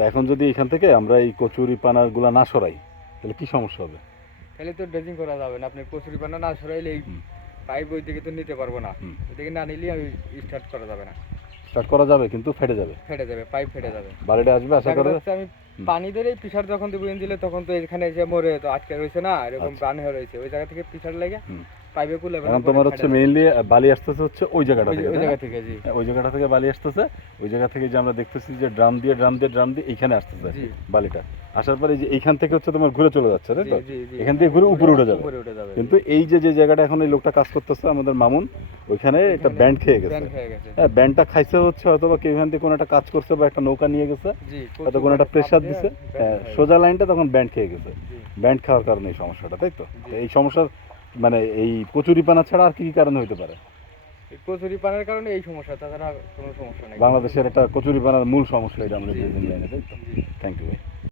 তা এখন যদি এখান থেকে আমরা এই কচুরি পানাগুলা না সরাই তাহলে কি সমস্যা হবে? তাহলে তো ড্রেজিং করা যাবে না। আপনি কচুরি পানা না সরাইলে এই পাইপ ওই দিকে তো নিতে পারব না। ওই দিকে না নিলে আমি স্টার্ট করা যাবে না। স্টার্ট করা যাবে কিন্তু ফেটে যাবে। ফেটে যাবে পাইপ ফেটে যাবে। বাড়িটা আসবে আশা করে যাচ্ছে আমি পানি ধরে পিছার যখন দেবো দিলে তখন তো এখানে এসে মরে তো আটকে রয়েছে না এরকম আচ্ছা। প্রাণ হয়ে রয়েছে। ওই জায়গা থেকে পিছার লেগে এখন তোমার হচ্ছে মেইনলি বালি আসতেছে হচ্ছে ওই জায়গাটা থেকে ওই জায়গা থেকে জি। হ্যাঁ, ওই জায়গাটা থেকে বালি আসতেছে ওই জায়গা থেকে যে আমরা দেখতেছি যে ড্রাম দিয়ে ড্রাম দিয়ে ড্রাম দিয়ে এইখানে আসতেছে বালিটা। আসার পরে যে এইখান থেকে হচ্ছে তোমার ঘুরে চলে যাচ্ছে তাই তো? এখান থেকে ঘুরে উপরে উঠে যাবে। কিন্তু এই যে যে জায়গাটা এখন এই লোকটা কাজ করতেছে আমাদের মামুন ওইখানে একটা ব্যান্ড খেয়ে হয়ে গেছে। হ্যাঁ ব্যান্ডটা খাইছে হচ্ছে হয়তো বা কেউ এখান থেকে কোনো একটা কাজ করছে বা একটা নৌকা নিয়ে গেছে হয়তো কোনো একটা প্রেশার দিছে। হ্যাঁ, সোজা লাইনটা তখন ব্যান্ড খেয়ে গেছে। ব্যান্ড খাওয়ার কারণে এই সমস্যাটা তাই তো এই সমস্যার মানে এই কচুরিপানা ছাড়া আর কি কি কারণে হতে পারে? এই কচুরি পানের কারণে এই সমস্যা তাছাড়া কোনো সমস্যা নেই। বাংলাদেশের একটা কচুরিপানার মূল সমস্যা এটা জি থ্যাংক ইউ ভাই।